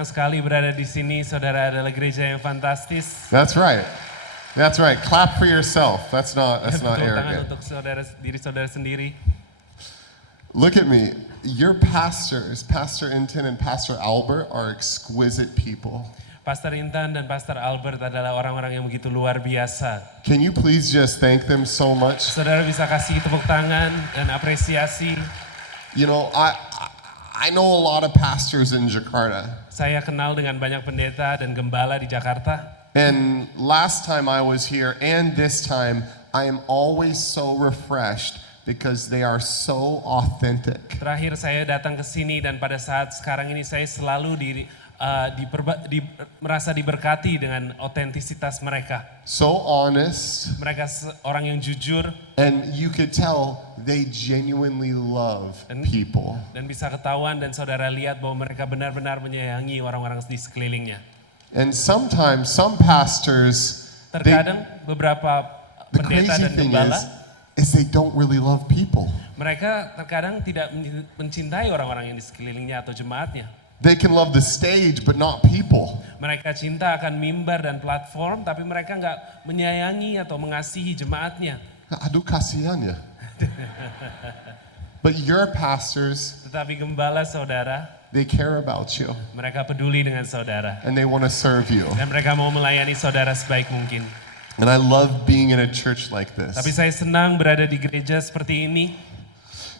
senang sekali berada di sini. Saudara adalah gereja yang fantastis. That's right. That's right. Clap for yourself. That's not Tepuk tangan arrogant. untuk diri saudara sendiri. Look at me. Your pastors, Pastor Inton and Pastor Albert, are exquisite people. Pastor Intan dan Pastor Albert adalah orang-orang yang begitu luar biasa. Can you please just thank them so much? Saudara bisa kasih tepuk tangan dan apresiasi. You know, I know a lot of pastors in Jakarta. Saya kenal dengan banyak pendeta dan gembala di Jakarta. And last time I was here and this time, I am always so refreshed because they are so authentic. Terakhir saya datang ke sini dan pada saat sekarang ini saya selalu merasa diberkati dengan otentisitas mereka. So honest. Mereka orang yang jujur. And you could tell they genuinely love people. Dan bisa ketahuan dan saudara lihat bahwa mereka benar-benar menyayangi orang-orang di sekelilingnya. And sometimes some pastors, terkadang beberapa the pendeta crazy dan thing gembala, is they don't really love people. Mereka terkadang tidak mencintai orang-orang yang di sekelilingnya atau jemaatnya. They can love the stage but not people. Mereka cinta akan mimbar dan platform, tapi mereka nggak menyayangi atau mengasihi jemaatnya. Aduh kasihan ya. But your pastors, Tetapi gembala saudara, they care about you. mereka peduli dengan saudara. And they want to serve you. Dan mereka mau melayani saudara sebaik mungkin. And I love being in a church like this. Tapi saya senang berada di gereja seperti ini.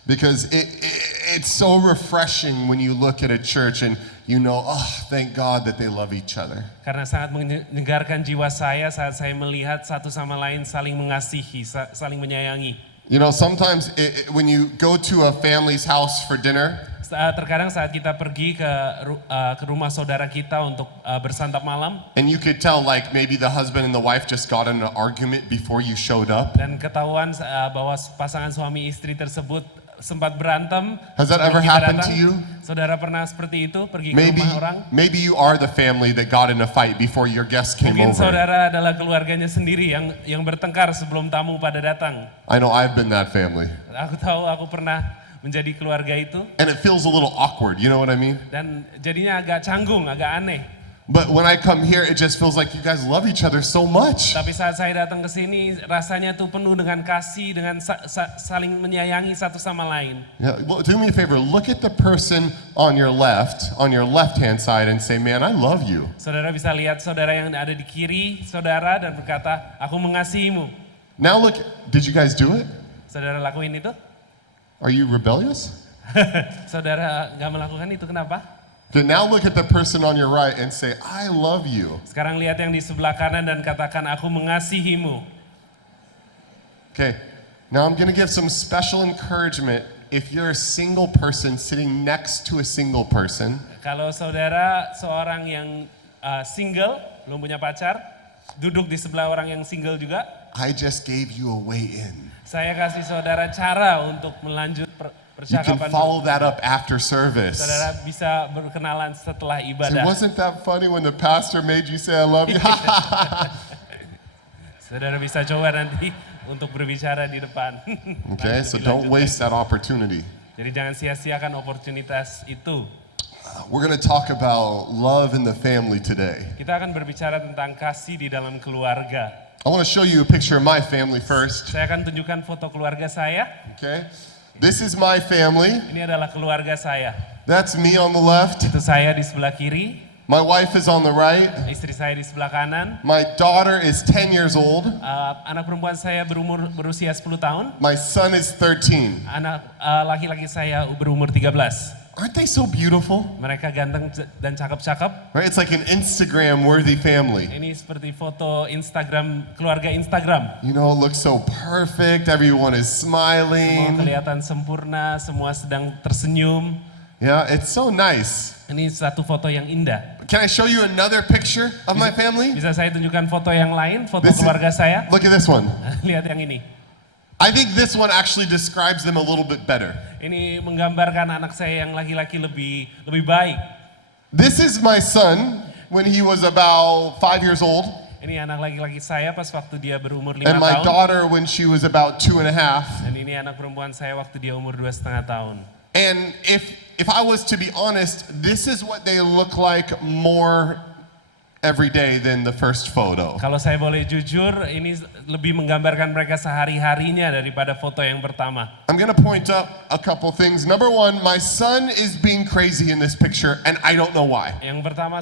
Because it's so refreshing when you look at a church and you know, oh, thank God that they love each other. Karena sangat menyegarkan jiwa saya saat saya melihat satu sama lain saling mengasihi, saling menyayangi. You know, sometimes when you go to a family's house for dinner, terkadang saat kita pergi ke rumah saudara kita untuk bersantap malam, and you could tell like maybe the husband and the wife just got in an argument before you showed up. Dan ketahuan bahwa pasangan suami istri tersebut sempat berantem. Has that ever happened to you? Saudara pernah seperti itu pergi ke rumah orang? Maybe you are the family that got in a fight before your guests came Mungkin over. saudara adalah keluarganya sendiri yang bertengkar sebelum tamu pada datang. I know I've been that family. Aku tahu aku pernah menjadi keluarga itu. And it feels a little awkward, you know what I mean? Dan jadinya agak canggung, agak aneh. But when I come here, it just feels like you guys love each other so much. Tapi saat saya datang ke sini, rasanya tuh penuh dengan kasih, dengan saling menyayangi satu sama lain. Yeah, do me a favor, look at the person on your left-hand side and say, man, I love you. Saudara bisa lihat saudara yang ada di kiri saudara dan berkata, aku mengasihimu. Now look, did you guys do it? Saudara lakuin itu? Are you rebellious? Saudara nggak melakukan itu, kenapa? Then now look at the person on your right and say, I love you. Sekarang lihat yang di sebelah kanan dan katakan, aku mengasihimu. Okay, now I'm going to give some special encouragement if you're a single person sitting next to a single person. Kalau saudara seorang yang single, belum punya pacar, duduk di sebelah orang yang single juga. I just gave you a way in. Saya kasih saudara cara untuk melanjut You can percakapan. follow that up after service. Saudara bisa berkenalan setelah Say, ibadah. wasn't that funny when the pastor made you say I love you? Saudara bisa coba nanti untuk berbicara di depan. Okay, so don't waste that opportunity. Jadi jangan sia-siakan oportunitas itu. We're going to talk about love in the family today. Kita akan berbicara tentang kasih di dalam keluarga. I want to show you a picture of my family first. Saya akan tunjukkan foto keluarga saya. Okay, this is my family. Ini adalah keluarga saya. That's me on the left. Itu saya di sebelah kiri, My wife is on the right. istri saya di sebelah kanan. My daughter is 10 years old. Anak perempuan saya berusia 10 tahun. My son is 13. Anak laki-laki saya berumur 13. Aren't they so beautiful? Mereka ganteng dan cakep-cakep. Right? It's like an Instagram-worthy family. Ini seperti foto Instagram, keluarga Instagram. You know, it looks so perfect. Everyone is Semua smiling. kelihatan sempurna, semua sedang tersenyum. Yeah, it's so nice. Ini satu foto yang indah. Can I show you another picture of my family? Bisa saya tunjukkan foto yang lain, foto This is- keluarga saya. Look at this one. Lihat yang ini. I think this one actually describes them a little bit better. Ini menggambarkan anak saya yang laki-laki lebih baik. This is my son when he was about 5 years old, Ini anak laki-laki saya pas waktu dia berumur 5 and my tahun. daughter when she was about 2.5. Dan ini anak perempuan saya waktu dia umur 2,5 tahun. And if I was to be honest, this is what they look like more every day than the first photo. Kalau saya boleh jujur, ini lebih menggambarkan mereka sehari-harinya daripada foto yang pertama. I'm gonna point up a couple things. Number one, my son is being crazy in this picture, and I don't know why. Yang pertama,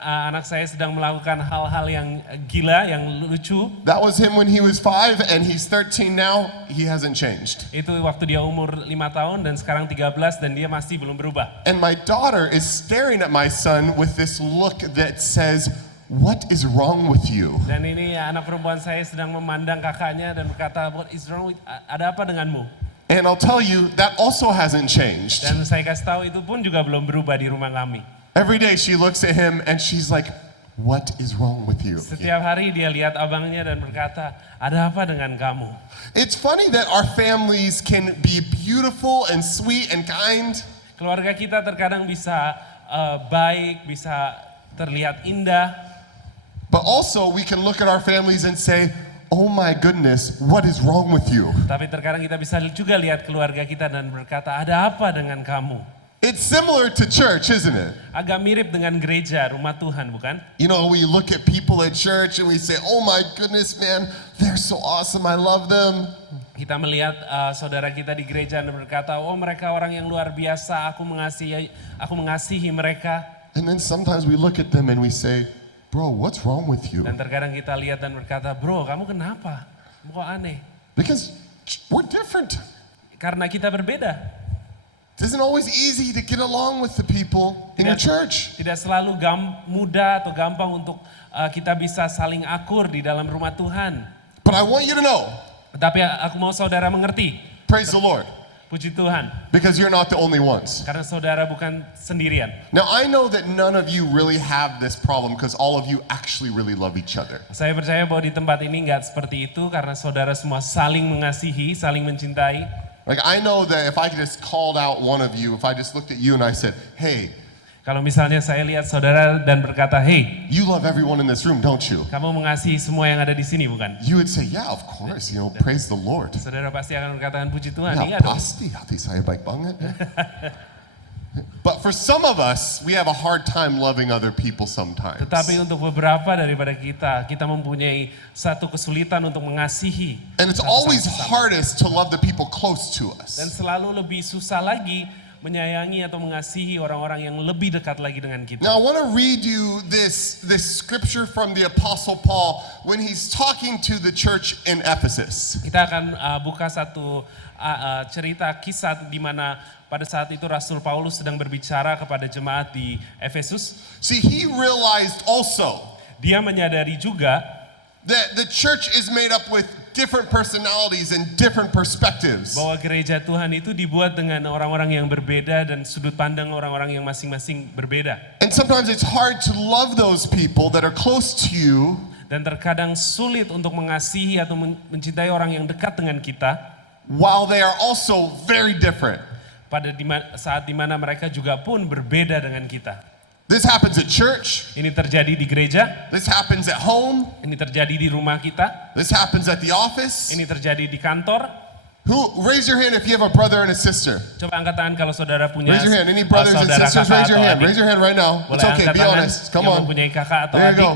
anak saya sedang melakukan hal-hal yang gila, yang lucu. That was him when he was 5, and he's 13 now. He hasn't changed. Itu waktu dia umur 5 tahun dan sekarang 13 dan dia masih belum berubah. And my daughter is staring at my son with this look that says, "What is wrong with you?" Dan ini anak perempuan saya sedang memandang kakaknya dan berkata, "What is wrong with, ada apa denganmu?" And I'll tell you, that also hasn't changed. Dan saya kasih tahu itu pun juga belum berubah di rumah kami. Every day she looks at him and she's like, "What is wrong with you?" Setiap hari dia lihat abangnya dan berkata, "Ada apa dengan kamu?" It's funny that our families can be beautiful and sweet and kind, Keluarga kita terkadang bisa baik, bisa terlihat indah. but also we can look at our families and say, "Oh my goodness, what is wrong with you?" Tapi terkadang kita bisa juga lihat keluarga kita dan berkata, "Ada apa dengan kamu?" It's similar to church, isn't it? Agak mirip dengan gereja, rumah Tuhan, bukan? You know, we look at people at church and we say, "Oh my goodness, man, they're so awesome, I love them." Kita melihat saudara kita di gereja dan berkata, "Oh, mereka orang yang luar biasa, aku mengasihi mereka." And then sometimes we look at them and we say, "Bro, what's wrong with you?" Dan terkadang kita lihat dan berkata, "Bro, kamu kenapa? Kamu kok aneh?" Because we're different. Karena kita berbeda. It isn't always easy to get along with the people in your church. Tidak selalu mudah atau gampang untuk kita bisa saling akur di dalam rumah Tuhan. But I want you to know, Tetapi aku mau saudara mengerti, praise the Lord, puji Tuhan, because you're not the only ones. karena saudara bukan sendirian. Now, I know that none of you really have this problem because all of you actually really love each other. Saya percaya bahwa di tempat ini nggak seperti itu karena saudara semua saling mengasihi, saling mencintai. Like, I know that if I just called out one of you, if I just looked at you and I said, "Hey, Kalau misalnya saya lihat saudara dan berkata, "Hey, you love everyone in this room, don't you?" kamu mengasihi semua yang ada di sini, bukan?" You would say, "Yeah, of course, praise the Lord." Saudara pasti akan berkatakan, "Puji Tuhan, Ya, iya dong." pasti hati saya baik banget. But for some of us, we have a hard time loving other people sometimes. Tetapi untuk beberapa daripada kita mempunyai satu kesulitan untuk mengasihi. And it's satu sama always sesama. hardest to love the people close to Dan us. selalu lebih susah lagi menyayangi atau mengasihi orang-orang yang lebih dekat lagi dengan kita. Now I want to read you this scripture from the Apostle Paul when he's talking to the church in Ephesus. Kita akan buka satu cerita kisah di mana pada saat itu Rasul Paulus sedang berbicara kepada jemaat di Efesus. See, he realized also Dia menyadari juga that the church is made up with different personalities and different perspectives. bahwa gereja Tuhan itu dibuat dengan orang-orang yang berbeda dan sudut pandang orang-orang yang masing-masing berbeda. And sometimes it's hard to love those people that are close to you Dan terkadang sulit untuk mengasihi atau mencintai orang yang dekat dengan kita while they are also very different. pada saat dimana mereka juga pun berbeda dengan kita. This happens at church. Ini terjadi di gereja, This happens at home. ini terjadi di rumah kita, This happens at the office. ini terjadi di kantor. Raise your hand if you have a brother and a sister. Coba angkat tangan kalau saudara punya Raise your hand. Any brothers and saudara, sisters, kakak raise your atau hand. adik. Raise your hand right now. Boleh It's okay. angkat Be tangan honest. Come yang on. mempunyai kakak atau There you adik. go.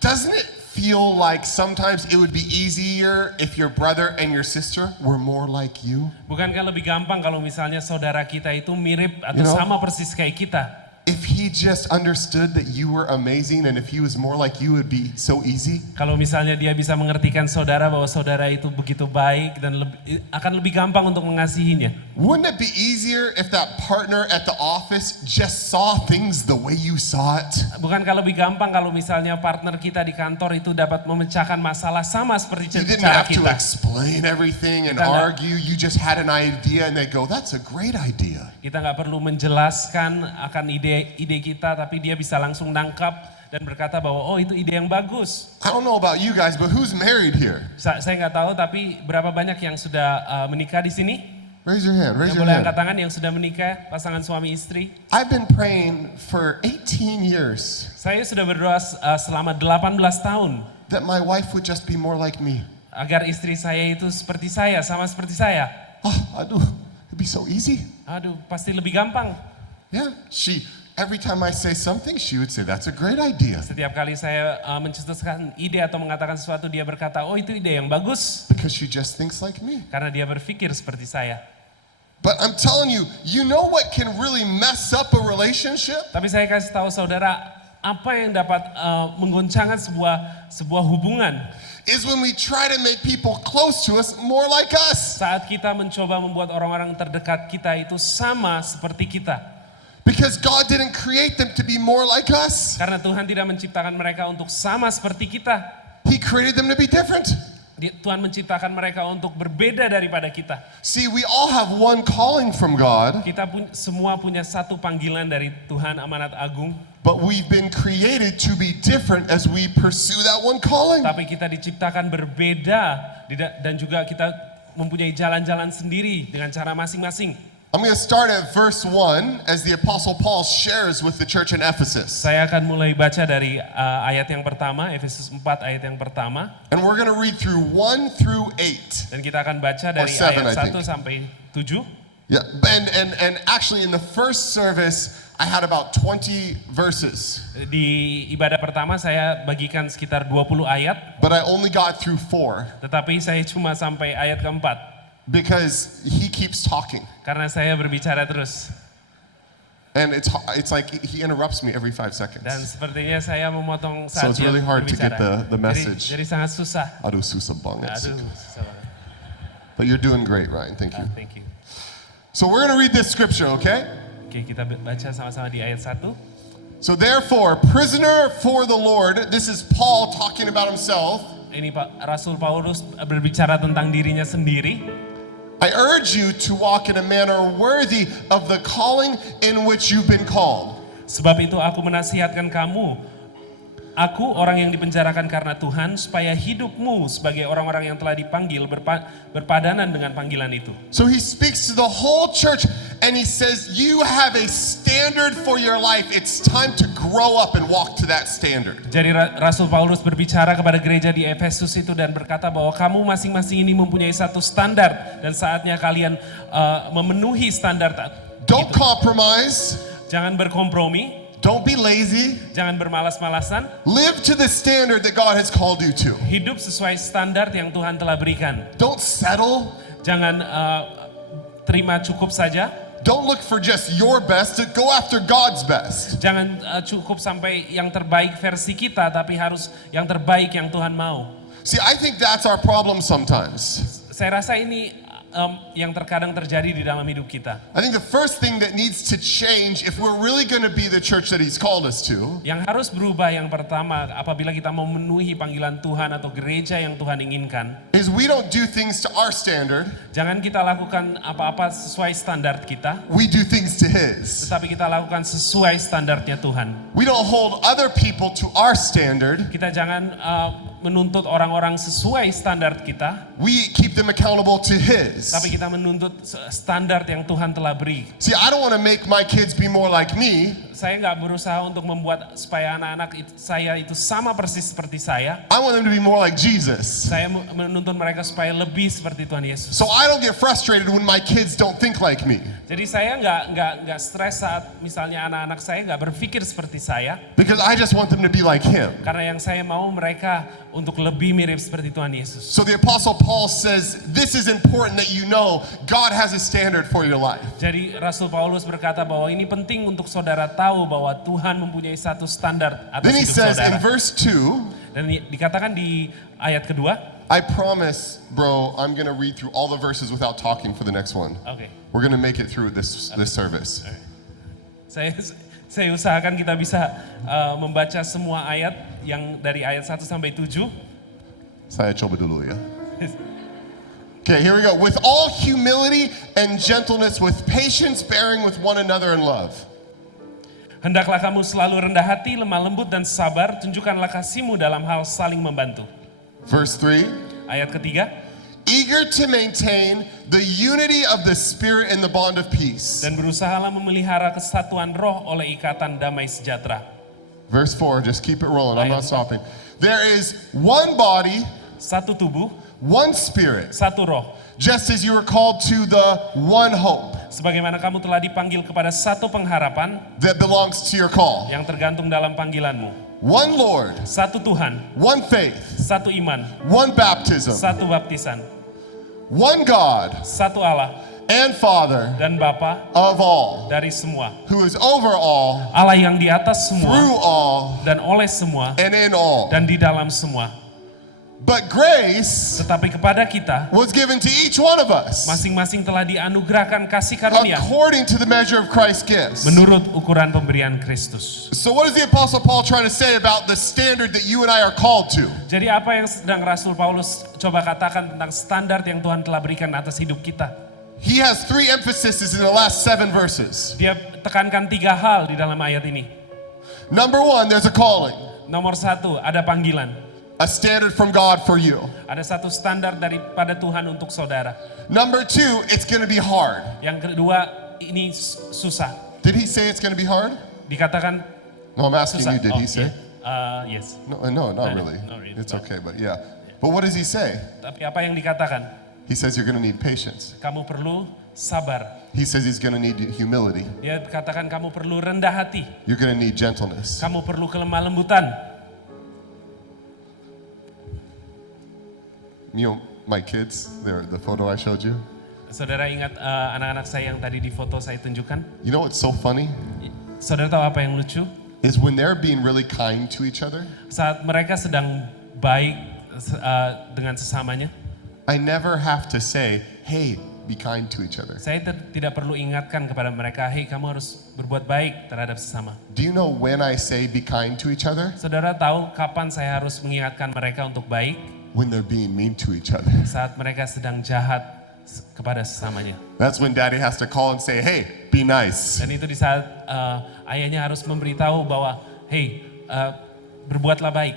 Doesn't it feel like sometimes it would be easier if your brother and your sister were more like you? Bukankah lebih gampang kalau misalnya saudara kita itu mirip atau You know? sama persis kayak kita? If he just understood that you were amazing and if he was more like you, it would be so easy. Kalau misalnya dia bisa mengertikan saudara bahwa saudara itu begitu baik dan akan lebih gampang untuk mengasihinya. Wouldn't it be easier if that partner at the office just saw things the way you saw it? Bukankah lebih gampang kalau misalnya partner kita di kantor itu dapat memecahkan masalah sama seperti You didn't cara have to kita. explain everything and Kita nggak- argue. You just had an idea and they go, "That's a great idea." Kita nggak perlu menjelaskan akan ide kita, tapi dia bisa langsung nangkap dan berkata bahwa oh itu ide yang bagus. I don't know about you guys, but who's married here? Saya nggak tahu, tapi berapa banyak yang sudah menikah di sini? Raise your hand. Raise Yang your boleh angkat hand. tangan yang sudah menikah, pasangan suami istri. I've been praying for 18 years Saya sudah berdoa selama 18 tahun that my wife would just be more like me. agar istri saya itu seperti saya, sama seperti saya. Ah, aduh, It'd be so easy. Aduh, pasti lebih gampang. Yeah, every time I say something, she would say, that's a great idea. Setiap kali saya mencetuskan ide atau mengatakan sesuatu, dia berkata, oh itu ide yang bagus. Because she just thinks like me. Karena dia berpikir seperti saya. But I'm telling you, you know what can really mess up a relationship? Tapi saya kasih tahu saudara, apa yang dapat menggoncangkan sebuah hubungan? Is when we try to make people close to us more like us. Saat kita mencoba membuat orang-orang terdekat kita itu sama seperti kita. Because God didn't create them to be more like us. Karena Tuhan tidak menciptakan mereka untuk sama seperti kita. He created them to be different. Tuhan menciptakan mereka untuk berbeda daripada kita. See, we all have one calling from God, Kita semua punya satu panggilan dari Tuhan amanat agung. but we've been created to be different as we pursue that one calling. Tapi kita diciptakan berbeda dan juga kita mempunyai jalan-jalan sendiri dengan cara masing-masing. I'm going to start at verse 1 as the Apostle Paul shares with the church in Ephesus. Saya akan mulai baca dari ayat yang pertama, Efesus 4 ayat yang pertama. And we're going to read through 1 through 8. Dan kita akan baca dari seven, I ayat think. 1 sampai 7. Yeah, and actually in the first service, I had about 20 verses, Di ibadah pertama saya bagikan sekitar 20 ayat, but I only got through 4 tetapi saya cuma sampai ayat keempat. because he keeps talking. Karena saya berbicara terus. And it's like he interrupts me every 5 seconds. Dan sepertinya saya memotong saat So it's dia really hard to get berbicara. the message. Jadi sangat susah. Aduh, susah banget. Aduh, susah banget. But you're doing great, Ryan. Thank you. Thank you. So we're going to read this scripture, okay? Oke, kita baca sama-sama di ayat 1. So therefore, prisoner for the Lord, this is Paul talking about himself. Ini Rasul Paulus berbicara tentang dirinya sendiri. I urge you to walk in a manner worthy of the calling in which you've been called. Sebab itu aku menasihatkan kamu, aku orang yang dipenjarakan karena Tuhan, supaya hidupmu sebagai orang-orang yang telah dipanggil berpadanan dengan panggilan itu. So he speaks to the whole church and he says, you have a standard for your life. It's time to grow up and walk to that standard. Jadi Rasul Paulus berbicara kepada gereja di Efesus itu dan berkata bahwa kamu masing-masing ini mempunyai satu standar dan saatnya kalian memenuhi standar Don't itu. compromise. Jangan berkompromi, Don't be lazy. jangan bermalas-malasan, Live to the standard that God has called you to. hidup sesuai standar yang Tuhan telah berikan. Don't settle. Jangan terima cukup saja. Don't look for just your best. Go after God's best. Jangan cukup sampai yang terbaik versi kita, tapi harus yang terbaik yang Tuhan mau. See, I think that's our problem sometimes. Saya rasa ini yang terkadang terjadi di dalam hidup kita. I think the first thing that needs to change if we're really going to be the church that He's called us to Yang harus berubah yang pertama, apabila kita mau memenuhi panggilan Tuhan atau gereja yang Tuhan inginkan, is we don't do things to our standard, jangan kita lakukan apa-apa sesuai standar kita, we do things to His. tetapi kita lakukan sesuai standarnya Tuhan. We don't hold other people to our standard, Kita jangan menuntut orang-orang sesuai standar kita, we keep them accountable to His. tapi kita menuntut standar yang Tuhan telah beri. See, I don't want to make my kids be more like me. Saya nggak berusaha untuk membuat supaya anak-anak saya itu sama persis seperti saya. I want them to be more like Jesus. Saya menuntut mereka supaya lebih seperti Tuhan Yesus. So I don't get frustrated when my kids don't think like me. Jadi saya nggak stres saat misalnya anak-anak saya nggak berpikir seperti saya, Because I just want them to be like Him. karena yang saya mau mereka untuk lebih mirip seperti Tuhan Yesus. So the Apostle Paul says, this is important that you know God has a standard for your life. Jadi Rasul Paulus berkata bahwa ini penting untuk saudara tahu bahwa Tuhan mempunyai satu standar atas Then he hidup says in saudara. verse 2, Dan dikatakan di ayat kedua, I promise, bro, I'm going to read through all the verses without talking for the next one. oke. We're going to make it through this service. Saya usahakan kita bisa membaca semua ayat yang dari ayat 1 sampai 7. Saya coba dulu ya. Okay, here we go. With all humility and gentleness, with patience, bearing with one another in love. Hendaklah kamu selalu rendah hati, lemah lembut dan sabar, tunjukkanlah kasihmu dalam hal saling membantu. Verse 3, Ayat ketiga, eager to maintain the unity of the Spirit in the bond of peace. dan berusahalah memelihara kesatuan roh oleh ikatan damai sejahtera. Verse 4, just keep it rolling. I'm not Ayat- stopping. There is one body, Satu tubuh, one Spirit, satu roh. just as you were called to the one hope Sebagaimana kamu telah dipanggil kepada satu pengharapan that belongs to your call. yang tergantung dalam panggilanmu. One Lord, Satu Tuhan, one faith, satu iman, one baptism, satu baptisan, one God satu Allah and Father dan Bapa of all, dari semua. who is over all, Allah yang di atas semua through all, dan oleh semua and in all. dan di dalam semua. But grace Tetapi kepada kita was given to each one of us masing-masing telah dianugerahkan kasih karunia according to the measure of Christ's gifts. menurut ukuran pemberian Kristus. So what is the Apostle Paul trying to say about the standard that you and I are called to? Jadi apa yang sedang Rasul Paulus coba katakan tentang standar yang Tuhan telah berikan atas hidup kita? He has 3 emphases in the last 7 verses. Dia tekankan 3 hal di dalam ayat ini. Number 1, there's a calling, Nomor 1, ada panggilan. a standard from God for you. Ada satu standar daripada Tuhan untuk saudara. Number 2, it's going to be hard. Yang kedua, ini susah. Did he say it's going to be hard? Dikatakan No, I'm asking susah. you, did he say? Yes. No, not really. Not really, It's but- okay, but yeah. But what does he say? Tapi apa yang dikatakan? He says you're going to need patience. Kamu perlu sabar. He says he's going to need humility. Dia katakan kamu perlu rendah hati. You're going to need gentleness. Kamu perlu kelemah lembutan. You know, my kids, the photo I showed you. Saudara ingat anak-anak saya yang tadi di foto saya tunjukkan? You know what's so funny? Saudara tahu apa yang lucu? Is when they're being really kind to each other, Saat mereka sedang baik dengan sesamanya, I never have to say, hey, be kind to each other. saya tidak perlu ingatkan kepada mereka, hei kamu harus berbuat baik terhadap sesama. Do you know when I say be kind to each other? Saudara tahu kapan saya harus mengingatkan mereka untuk baik? When they're being mean to each other. Saat mereka sedang jahat kepada sesamanya. That's when daddy has to call and say, hey, be nice. Dan itu di saat ayahnya harus memberitahu bahwa, hei berbuatlah baik.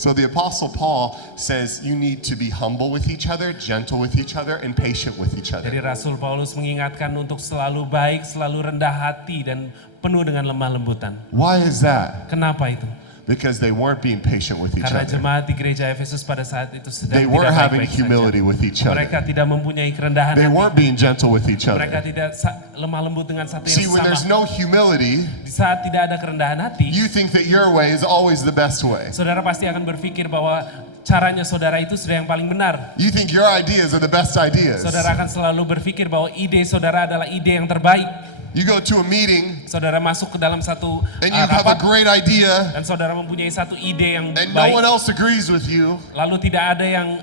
So the Apostle Paul says you need to be humble with each other, gentle with each other, and patient with each other. Jadi Rasul Paulus mengingatkan untuk selalu baik, selalu rendah hati, dan penuh dengan lemah lembutan. Why is that? Kenapa itu? Because they weren't being patient with each Karena other. jemaat di gereja Efesus pada saat itu sedang They tidak weren't having baik-baik humility saja. with each Mereka other. tidak mempunyai kerendahan They hati. weren't being gentle with each Mereka other. tidak lemah lembut dengan satu See, yang when there's sama. no humility, Di saat tidak ada kerendahan hati, you think that your way is always the best way. saudara pasti akan berpikir bahwa caranya saudara itu sudah yang paling benar. You think your ideas are the best ideas. Saudara akan selalu berpikir bahwa ide saudara adalah ide yang terbaik. You go to a meeting Saudara masuk ke dalam satu and you have a rapat great idea dan saudara mempunyai satu ide yang and no one baik. else agrees with you, Lalu tidak ada yang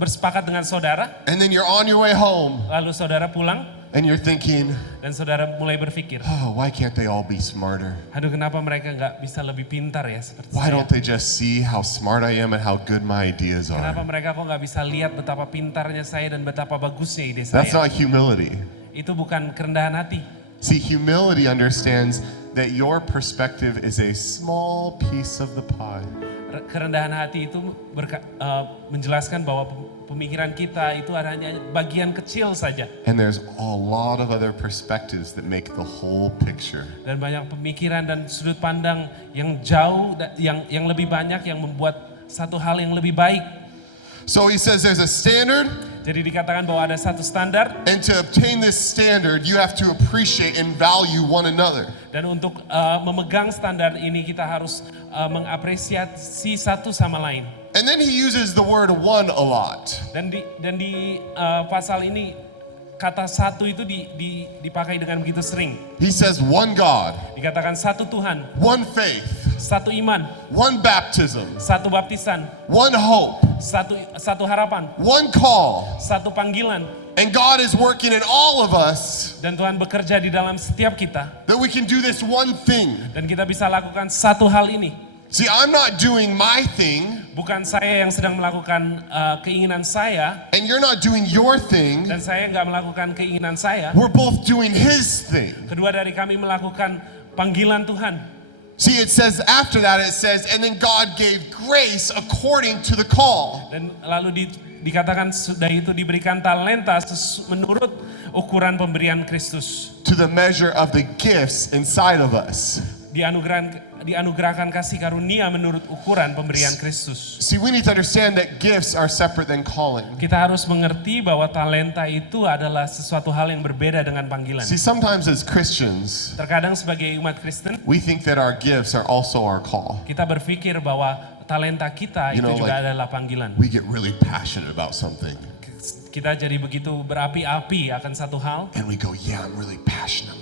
bersepakat dengan saudara. and then you're on your way home Lalu saudara pulang and you're thinking, dan saudara mulai berpikir, oh, why can't they all be smarter? aduh kenapa mereka nggak bisa lebih pintar ya seperti Why saya? don't they just see how smart I am and how good my ideas Kenapa are? mereka kok nggak bisa lihat betapa pintarnya saya dan betapa bagusnya ide That's saya? not humility. Itu bukan kerendahan hati. See, humility understands that your perspective is a small piece of the pie. Kerendahan hati itu menjelaskan bahwa pemikiran kita itu hanya bagian kecil saja. And there's a lot of other perspectives that make the whole picture. Dan banyak pemikiran dan sudut pandang yang jauh, yang lebih banyak yang membuat satu hal yang lebih baik. So he says there's a standard, Jadi dikatakan bahwa ada satu standar and to obtain this standard, you have to appreciate and value one another. dan untuk memegang standar ini kita harus mengapresiasi satu sama lain. And then he uses the word one a lot. Dan di pasal ini kata satu itu dipakai dengan begitu sering. He says one God, Dikatakan satu Tuhan, one faith, satu iman, one baptism, satu baptisan, one hope, satu harapan, one call. satu panggilan. And God is working in all of us Dan Tuhan bekerja di dalam setiap kita. that we can do this one thing. Dan kita bisa lakukan satu hal ini. See, I'm not doing my thing, Bukan saya yang sedang melakukan keinginan saya. and you're not doing your thing. Dan saya nggak melakukan keinginan saya. We're both doing His thing. Kedua dari kami melakukan panggilan Tuhan. See, it says after that, it says, and then God gave grace according to the call. Dan lalu dikatakan sudah itu diberikan talenta menurut ukuran pemberian Kristus. To the measure of the gifts inside of us. dianugerahkan kasih karunia menurut ukuran pemberian Kristus. See, we need to understand that gifts are separate than calling. Kita harus mengerti bahwa talenta itu adalah sesuatu hal yang berbeda dengan panggilan. See, sometimes as Christians, Terkadang sebagai umat Kristen, we think that our gifts are also our call. kita berpikir bahwa talenta kita You itu know, juga like- adalah panggilan. We get really passionate about something. Kita jadi begitu berapi-api akan satu hal, And we go, yeah, I'm really passionate.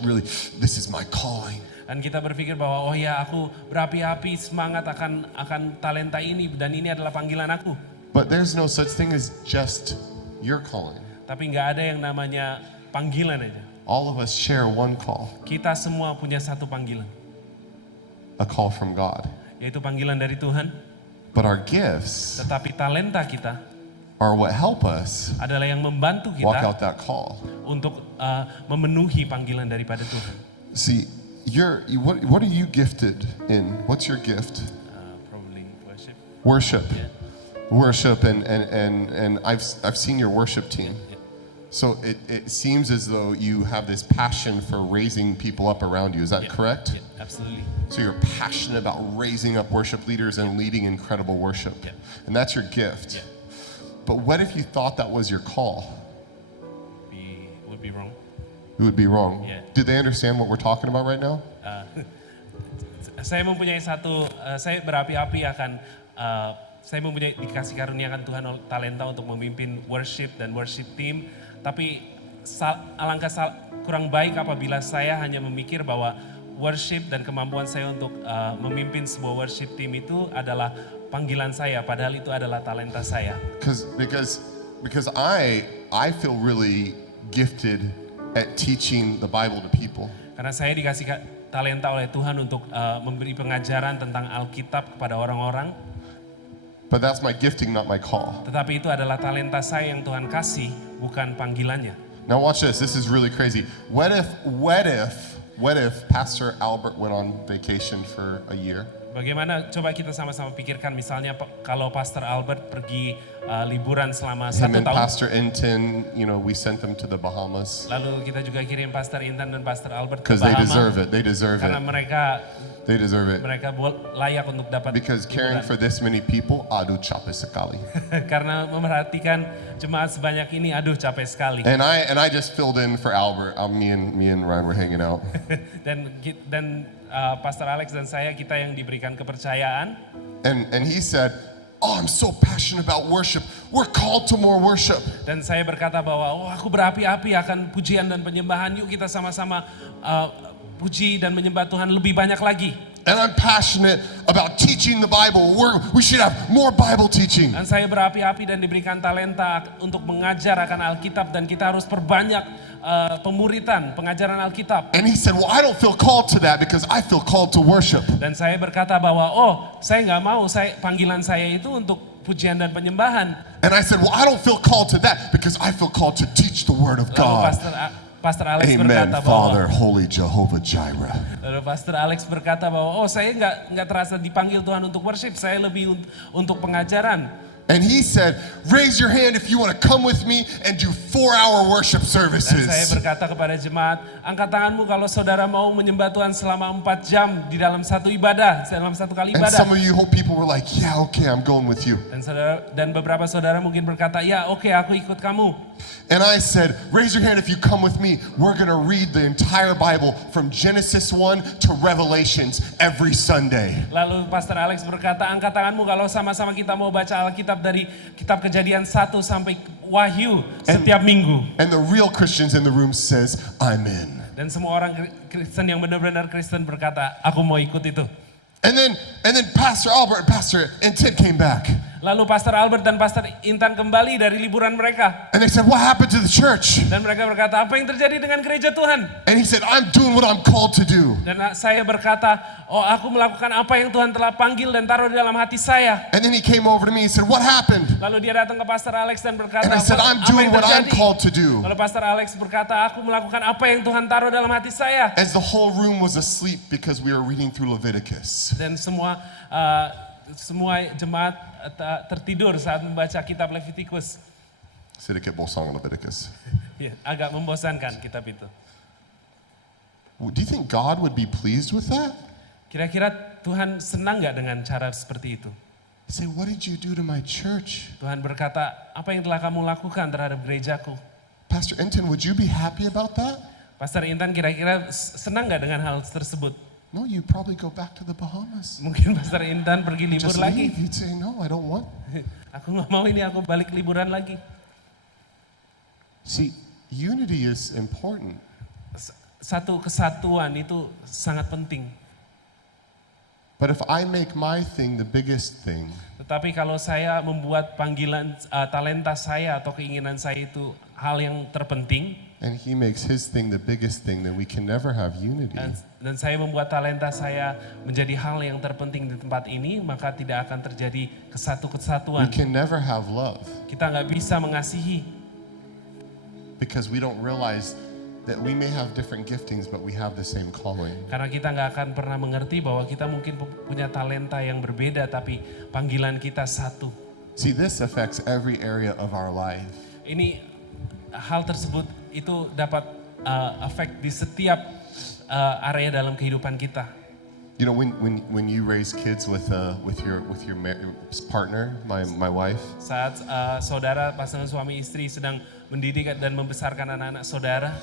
This is my calling. dan kita berpikir bahwa oh ya, aku berapi-api semangat akan talenta ini, dan ini adalah panggilan aku. But there's no such thing as just your calling. Tapi nggak ada yang namanya panggilan aja. All of us share one call, Kita semua punya satu panggilan, a call from God. yaitu panggilan dari Tuhan. But our gifts Tetapi talenta kita are what help us adalah yang membantu walk kita out that call. untuk memenuhi panggilan daripada Tuhan. See, what are you gifted in? What's your gift? Probably worship. Worship. Yeah. Worship, and I've seen your worship team. Yeah. So it seems as though you have this passion for raising people up around you. Is that Yeah. correct? Yeah, absolutely. So you're passionate about raising up worship leaders and leading incredible worship. Yeah. And that's your gift. Yeah. But what if you thought that was your call? Would be wrong. It would be wrong. Yeah. Did they understand what we're talking about right now? Saya mempunyai saya berapi-api akan, saya mempunyai dikasih karuniakan Tuhan talenta untuk memimpin worship dan worship team. Tapi kurang baik apabila saya hanya memikir bahwa worship dan kemampuan saya untuk memimpin sebuah worship team itu adalah panggilan saya, padahal itu adalah talenta saya. Because I feel really gifted at teaching the Bible to people. Karena saya dikasih talenta oleh Tuhan untuk memberi pengajaran tentang Alkitab kepada orang-orang. But that's my gifting, not my call. Tetapi itu adalah talenta saya yang Tuhan kasih, bukan panggilannya. Now watch this. This is really crazy. What if Pastor Albert went on vacation for a year? Bagaimana, coba kita sama-sama pikirkan misalnya kalau Pastor Albert pergi liburan selama Him 1 and tahun. Pastor Inton, we sent them to the Bahamas Lalu kita juga kirim Pastor Intan dan Pastor Albert ke because they Bahama. deserve it. They deserve Karena it. mereka layak untuk dapat Because caring liburan. for this many people, aduh capek sekali. Karena memerhatikan jemaat sebanyak ini, aduh capek sekali. And I just filled in for Albert. Me and Ryan were hanging out. dan Pastor Alex dan saya, kita yang diberikan kepercayaan. And he said, "Oh, I'm so passionate about worship. We're called to more worship." Dan saya berkata bahwa aku berapi-api akan pujian dan penyembahan. Yuk kita sama-sama puji dan menyembah Tuhan lebih banyak lagi. And I'm passionate about teaching the Bible. We should have more Bible teaching. Dan saya berapi-api dan diberikan talenta untuk mengajar akan Alkitab, dan kita harus perbanyak pemuritan, pengajaran Alkitab. And he said, "Well, I don't feel called to that because I feel called to worship." Dan saya berkata bahwa saya nggak mau, panggilan saya itu untuk pujian dan penyembahan. And I said, "Well, I don't feel called to that because I feel called to teach the Word of Lalu God." Pastor Alex Amen, berkata Father, bahwa Holy Jehovah Jireh. Lalu Pastor Alex berkata bahwa saya nggak terasa dipanggil Tuhan untuk worship, saya lebih untuk pengajaran. And he said, "Raise your hand if you want to come with me and do 4-hour worship Dan saya services." berkata kepada jemaat, angkat tanganmu kalau saudara mau menyembah Tuhan selama 4 jam di dalam satu ibadah, dalam satu kali And ibadah. some of you people were like, "Yeah, okay, I'm going with you." Dan beberapa saudara mungkin berkata, ya oke, aku ikut kamu. And I said, "Raise your hand if you come with me. We're going to read the entire Bible from Genesis 1 to Revelations every Sunday." Lalu Pastor Alex berkata, angkat tanganmu kalau sama-sama kita mau baca Alkitab dari kitab Kejadian 1 sampai Wahyu setiap minggu. And the real Christians in the room says, "I'm in." Dan semua orang Kristen yang benar-benar Kristen berkata, aku mau ikut itu. And then Pastor Albert and Pastor Intent came back. Lalu Pastor Albert dan Pastor Intan kembali dari liburan mereka. And they said, "What happened to the church?" Dan mereka berkata, apa yang terjadi dengan gereja Tuhan? And he said, "I'm doing what I'm called to do." Dan saya berkata, aku melakukan apa yang Tuhan telah panggil dan taruh di dalam hati saya. And then he came over to me and said, "What happened?" Lalu dia datang ke Pastor Alex dan berkata, And I said, "I'm apa doing yang what I'm terjadi?" called to do. Lalu Pastor Alex berkata, aku melakukan apa yang Tuhan taruh dalam hati saya. As the whole room was asleep because we were reading through Leviticus. Dan semua jemaat tertidur saat membaca kitab Levitikus. Sedikit bosan Leviticus. Ya, agak membosankan kitab itu. Do you think God would be pleased with that? Kira-kira Tuhan senang nggak dengan cara seperti itu? You say, what did you do to my church? Tuhan berkata, apa yang telah kamu lakukan terhadap gerejaku? Pastor Enton, would you be happy about that? Pastor Intan kira-kira senang nggak dengan hal tersebut? No, you'd probably go back to the Bahamas. Mungkin Pastor Intan pergi libur Just lagi. leave. You'd say, no, I don't want. Aku nggak mau ini, aku balik liburan lagi. See, unity is important. Satu kesatuan itu sangat penting. But if I make my thing the biggest thing, Tetapi kalau saya membuat panggilan talenta saya atau keinginan saya itu hal yang terpenting, and he makes his thing the biggest thing, then we can never have unity. dan saya membuat talenta saya menjadi hal yang terpenting di tempat ini, maka tidak akan terjadi We kesatuan. can never have love Kita nggak bisa mengasihi because we don't realize that we may have different giftings, but we have the same calling. karena kita nggak akan pernah mengerti bahwa kita mungkin punya talenta yang berbeda, tapi panggilan kita satu. See, this affects every area of our life. Ini hal tersebut itu dapat efek di setiap area dalam kehidupan kita. You know, when you raise kids with your partner, my wife, Saat saudara pasangan suami istri sedang mendidik dan membesarkan anak-anak saudara,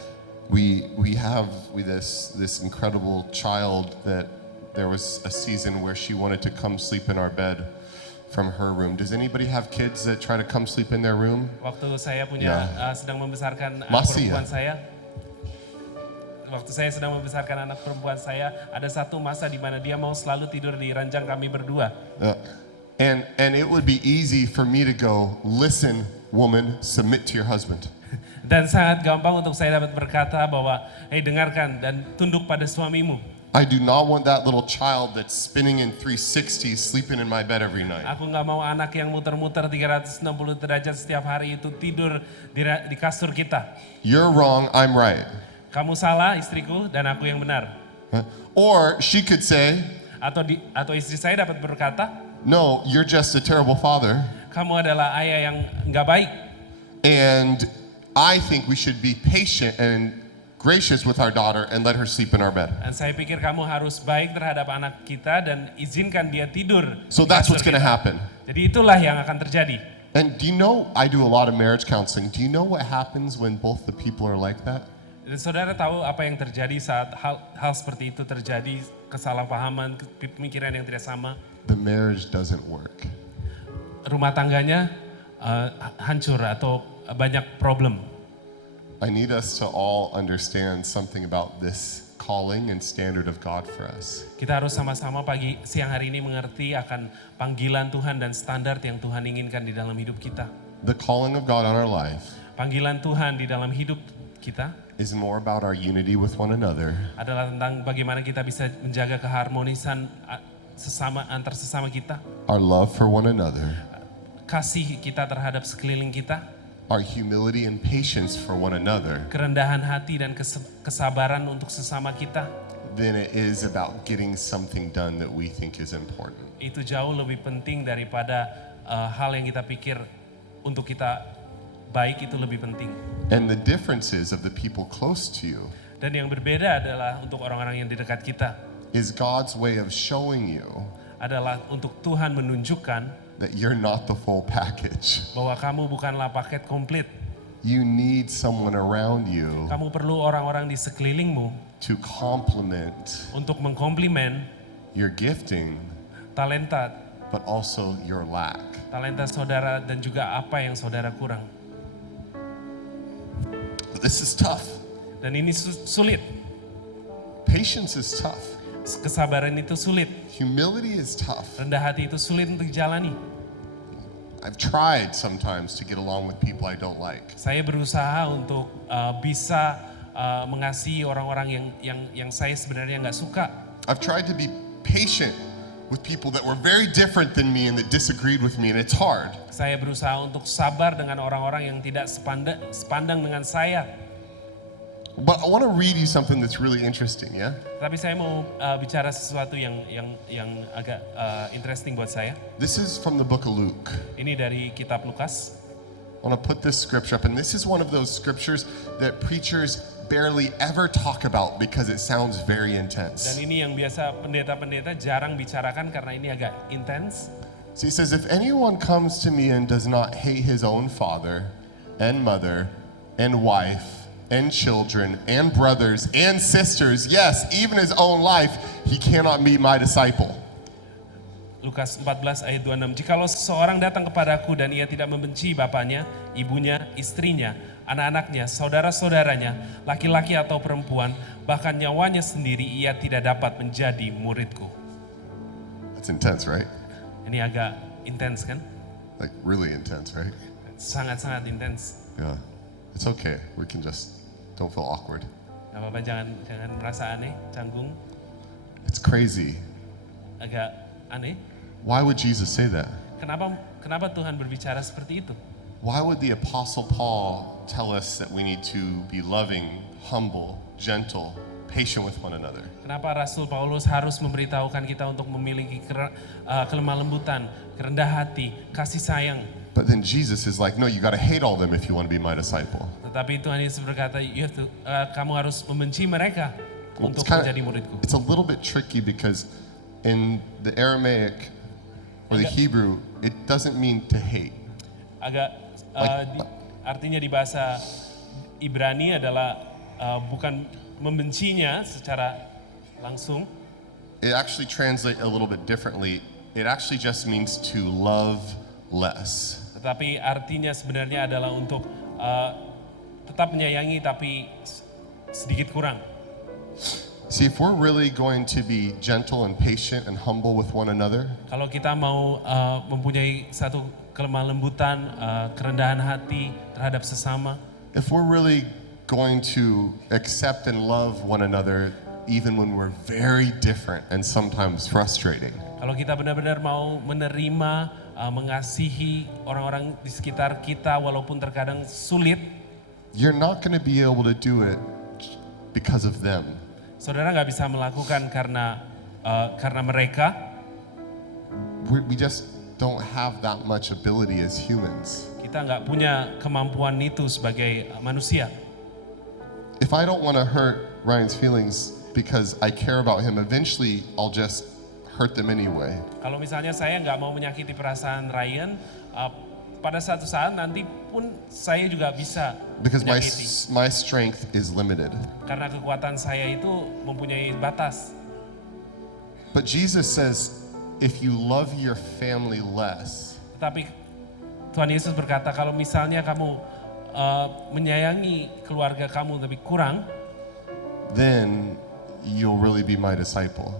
we have this incredible child that there was a season where she wanted to come sleep in our bed from her room. Does anybody have kids that try to come sleep in their room? waktu saya punya sedang membesarkan anak Masih perempuan ya? saya, waktu saya sedang membesarkan anak perempuan saya, ada satu masa di mana dia mau selalu tidur di ranjang kami berdua. And it would be easy for me to go, listen, woman, submit to your husband. Dan sangat gampang untuk saya dapat berkata bahwa, hei dengarkan dan tunduk pada suamimu. I do not want that little child that's spinning in 360 sleeping in my bed every night. Aku nggak mau anak yang muter-muter 360 derajat setiap hari itu tidur di kasur kita. You're wrong, I'm right. Kamu salah istriku dan aku yang benar. Or she could say, Atau istri saya dapat berkata, no, you're just a terrible father. kamu adalah ayah yang nggak baik. And I think we should be patient and gracious with our daughter and let her sleep in our bed. Dan saya pikir kamu harus baik terhadap anak kita dan izinkan dia tidur. So di that's kasur what's going to kita. happen. Jadi itulah yang akan terjadi. And do you know, I do a lot of marriage counseling. Do you know what happens when both the people are like that? Dan saudara tahu apa yang terjadi saat hal seperti itu terjadi, kesalahpahaman, pemikiran yang tidak sama. The marriage doesn't work. Rumah tangganya hancur atau banyak problem. I need us to all understand something about this calling and standard of God for us. Kita harus sama-sama siang hari ini mengerti akan panggilan Tuhan dan standar yang Tuhan inginkan di dalam hidup kita. The calling of God on our life Panggilan Tuhan di dalam hidup kita is more about our unity with one another adalah tentang bagaimana kita bisa menjaga keharmonisan antar sesama kita, our love for one another, kasih kita terhadap sekeliling kita, our humility and patience for one another, kerendahan hati dan kesabaran untuk sesama kita. than it is about getting something done that we think is important. Itu jauh lebih penting daripada hal yang kita pikir untuk kita baik itu lebih penting. And the differences of the people close to you Dan yang berbeda adalah untuk orang-orang yang di dekat kita is God's way of showing you adalah untuk Tuhan menunjukkan that you're not the full package. bahwa kamu bukanlah paket komplit. You need someone around you Kamu perlu orang-orang di sekelilingmu to complement untuk mengkomplimen your gifting, talenta but also your lack. saudara dan juga apa yang saudara kurang. This is tough. Dan ini sulit. Patience is tough. Kesabaran itu sulit. Humility is tough. Rendah hati itu sulit untuk dijalani. I've tried sometimes to get along with people I don't like. Saya berusaha untuk bisa mengasihi orang-orang yang saya sebenarnya nggak suka. I've tried to be patient with people that were very different than me and that disagreed with me, and it's hard. Saya berusaha untuk sabar dengan orang-orang yang tidak sepandang dengan saya. But I want to read you something that's really interesting, yeah? Tapi saya mau bicara sesuatu yang agak interesting buat saya. This is from the book of Luke. Ini dari kitab Lukas. I want to put this scripture up, and this is one of those scriptures that preachers barely ever talk about because it sounds very Dan intense. ini yang biasa pendeta-pendeta jarang bicarakan karena ini agak intens. So he says, if anyone comes to me and does not hate his own father and mother and wife and children and brothers and sisters, yes, even his own life, he cannot be my disciple. Lukas 14 ayat 26. Jikalau seseorang datang kepadaku dan ia tidak membenci bapaknya, ibunya, istrinya, anak-anaknya, saudara-saudaranya, laki-laki atau perempuan, bahkan nyawanya sendiri, ia tidak dapat menjadi muridku. That's intense, right? Ini agak intens kan? Like really intense, right? Sangat-sangat intens. Yeah. It's okay. We can just don't feel awkward. Gak apa-apa, jangan merasa aneh, canggung, It's crazy. agak aneh. Why would Jesus say that? Kenapa Tuhan berbicara seperti itu? Why would the Apostle Paul tell us that we need to be loving, humble, gentle, patient with one another? Kenapa Rasul Paulus harus memberitahukan kita untuk memiliki kelemah lembutan, kerendah hati, kasih sayang? But then Jesus is like, no, you got to hate all them if you want to be my disciple. Tetapi Tuhan Yesus berkata, kamu harus membenci mereka untuk It's menjadi muridku. it's a little bit tricky because in the Aramaic or the Hebrew, it doesn't mean to hate. Artinya di bahasa Ibrani adalah bukan membencinya secara langsung. It actually translates a little bit differently. It actually just means to love less. Tetapi artinya sebenarnya adalah untuk tetap menyayangi tapi sedikit kurang. See, if we're really going to be gentle and patient and humble with one another, Kalau kita mau mempunyai satu kelemah lembutan, kerendahan hati terhadap sesama, if we're really going to accept and love one another even when we're very different and sometimes frustrating, kalau kita benar-benar mau menerima, mengasihi orang-orang di sekitar kita walaupun terkadang sulit, you're not going to be able to do it because of them. saudara nggak bisa melakukan karena mereka. We just don't have that much ability as humans. Kita nggak punya kemampuan itu sebagai manusia. If I don't want to hurt Ryan's feelings because I care about him, eventually I'll just hurt them anyway. Kalau misalnya saya nggak mau menyakiti perasaan Ryan, pada satu saat nanti pun saya juga bisa Because menyakiti. my strength is limited. Karena kekuatan saya itu mempunyai batas. But Jesus says, if you love your family less, Tetapi Tuhan Yesus berkata kalau misalnya kamu menyayangi keluarga kamu tapi kurang, then you'll really be my disciple.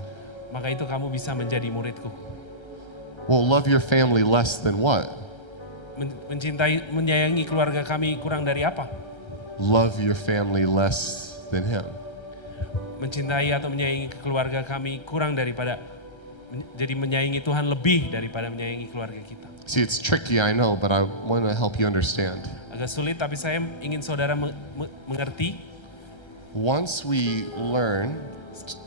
maka itu kamu bisa menjadi muridku. Well, love your family less than what? Menyayangi keluarga kami kurang dari apa? Love your family less than him. Mencintai atau menyayangi keluarga kami kurang daripada, jadi menyayangi Tuhan lebih daripada menyayangi keluarga kita. See, it's tricky, I know, but I want to help you understand. Agak sulit, tapi saya ingin saudara mengerti. Once we learn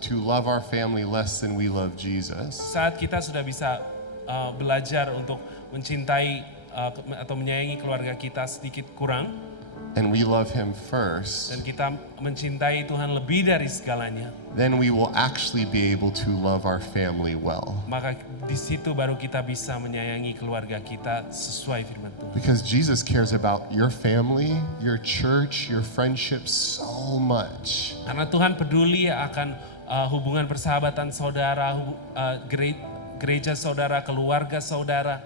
to love our family less than we love Jesus, Saat kita sudah bisa belajar untuk mencintai atau menyayangi keluarga kita sedikit kurang, and we love him first, dan kita mencintai Tuhan lebih dari segalanya, then we will actually be able to love our family well. maka di situ baru kita bisa menyayangi keluarga kita sesuai firman Tuhan. Because Jesus cares about your family, your church, your friendships so much. Karena Tuhan peduli akan hubungan persahabatan saudara, gereja saudara, keluarga saudara.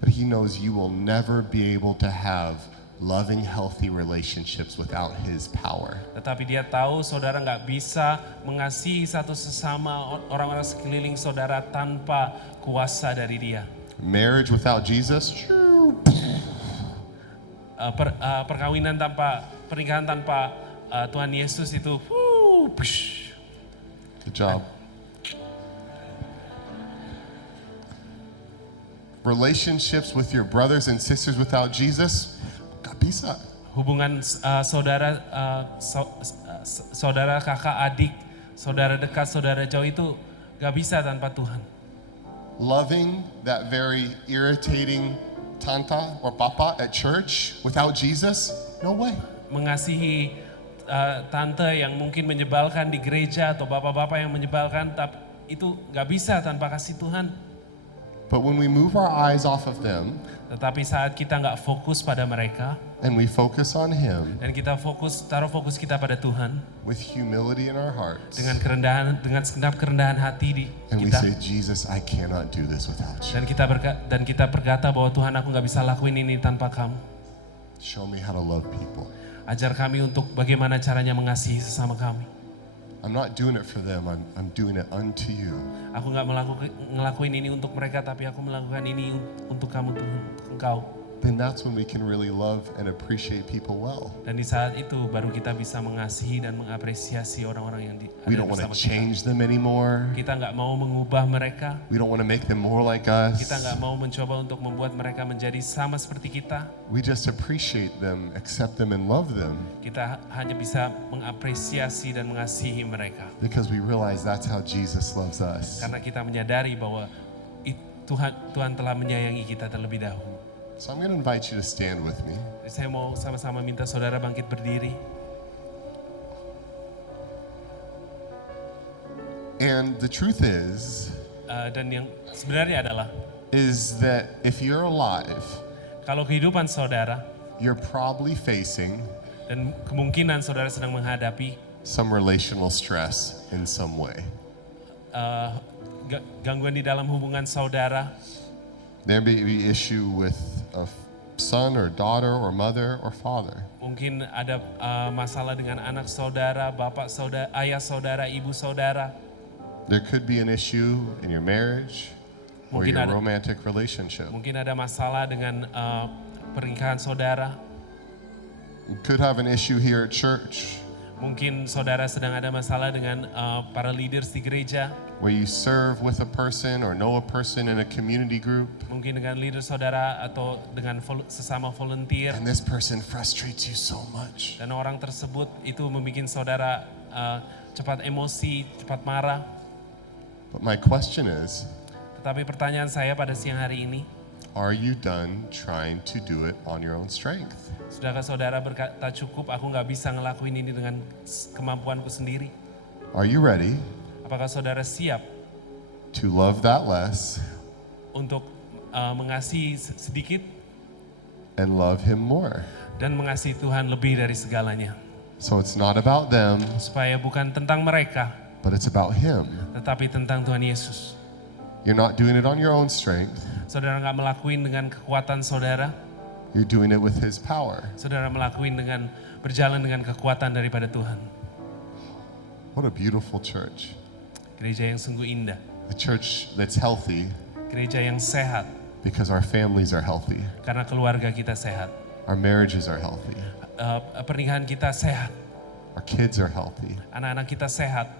But he knows you will never be able to have loving, healthy relationships without his power. Tetapi dia tahu saudara nggak bisa mengasihi satu sesama orang-orang sekeliling saudara tanpa kuasa dari dia. Marriage without Jesus, Pernikahan tanpa Tuhan Yesus itu, good job. Relationships with your brothers and sisters without Jesus, gak bisa. hubungan saudara, kakak, adik, saudara dekat, saudara jauh itu gak bisa tanpa Tuhan. Loving that very irritating tanta or papa at church without Jesus, no way. Mengasihi tante yang mungkin menyebalkan di gereja atau bapak-bapak yang menyebalkan, tapi itu nggak bisa tanpa kasih Tuhan. But when we move our eyes off of them Tetapi saat kita nggak fokus pada mereka and we focus on Him dan kita taruh fokus kita pada Tuhan with humility in our hearts, dengan segenap kerendahan hati di and we kita, say, Jesus, I cannot do this without you. dan kita berkata bahwa Tuhan, aku nggak bisa lakuin ini tanpa kamu. Show me how to love people. Ajar kami untuk bagaimana caranya mengasihi sesama kami. I'm not doing it for them, I'm doing it unto you. Aku nggak ngelakuin ini untuk mereka, tapi aku melakukan ini untuk kamu Tuhan, untuk Engkau. Then that's when we can really love and appreciate people well. Dan di saat itu baru kita bisa mengasihi dan mengapresiasi orang-orang yang We ada don't want to bersama kita. change them anymore. Kita nggak mau mengubah mereka. We don't want to make them more like us. Kita nggak mau mencoba untuk membuat mereka menjadi sama seperti kita. We just appreciate them, accept them, and love them Kita hanya bisa mengapresiasi dan mengasihi mereka. because we realize that's how Jesus loves us. Karena kita menyadari bahwa Tuhan telah menyayangi kita terlebih dahulu. So I'm going to invite you to stand with me. Saya mau sama-sama minta saudara bangkit berdiri. And the truth Dan yang sebenarnya adalah, is that if you're alive, kalau kehidupan saudara you're probably facing dan kemungkinan saudara sedang menghadapi some relational stress in some way. gangguan di dalam hubungan saudara, There may be issue with a son or daughter or mother or father. mungkin ada masalah dengan anak saudara, bapak saudara, ayah saudara, ibu saudara. There could be an issue in your marriage or Mungkin your ada- romantic relationship. Mungkin ada masalah dengan pernikahan saudara. You could have an issue here at church Mungkin saudara sedang ada masalah dengan para leaders di gereja. where you serve with a person or know a person in a community group, Mungkin dengan leader saudara atau dengan sesama volunteer. and this person frustrates you so much. Dan orang tersebut itu membuat saudara cepat emosi, cepat marah. But my question is, Tetapi pertanyaan saya pada siang hari ini, are you done trying to do it on your own strength? sudahkah saudara berkata cukup, aku nggak bisa ngelakuin ini dengan kemampuanku sendiri? Are you ready Apakah saudara siap to love that less untuk mengasihi sedikit and love Him more? dan mengasihi Tuhan lebih dari segalanya? So it's not about them, Supaya bukan tentang mereka, but it's about Him. tetapi tentang Tuhan Yesus. You're not doing it on your own strength. Saudara nggak melakuin dengan kekuatan saudara, You're doing it with His power. saudara melakuin dengan berjalan dengan kekuatan daripada Tuhan. What a beautiful church. Gereja yang sungguh indah, A church that's healthy gereja yang sehat because our families are healthy. karena keluarga kita sehat, Our marriages are healthy. pernikahan kita sehat, Our kids are healthy anak-anak kita sehat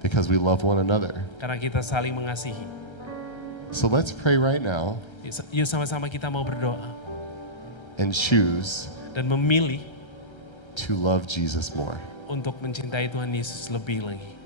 because we love one another. karena kita saling mengasihi. So let's pray right now Yuk sama-sama kita mau berdoa and choose dan memilih to love Jesus more. untuk mencintai Tuhan Yesus lebih lagi.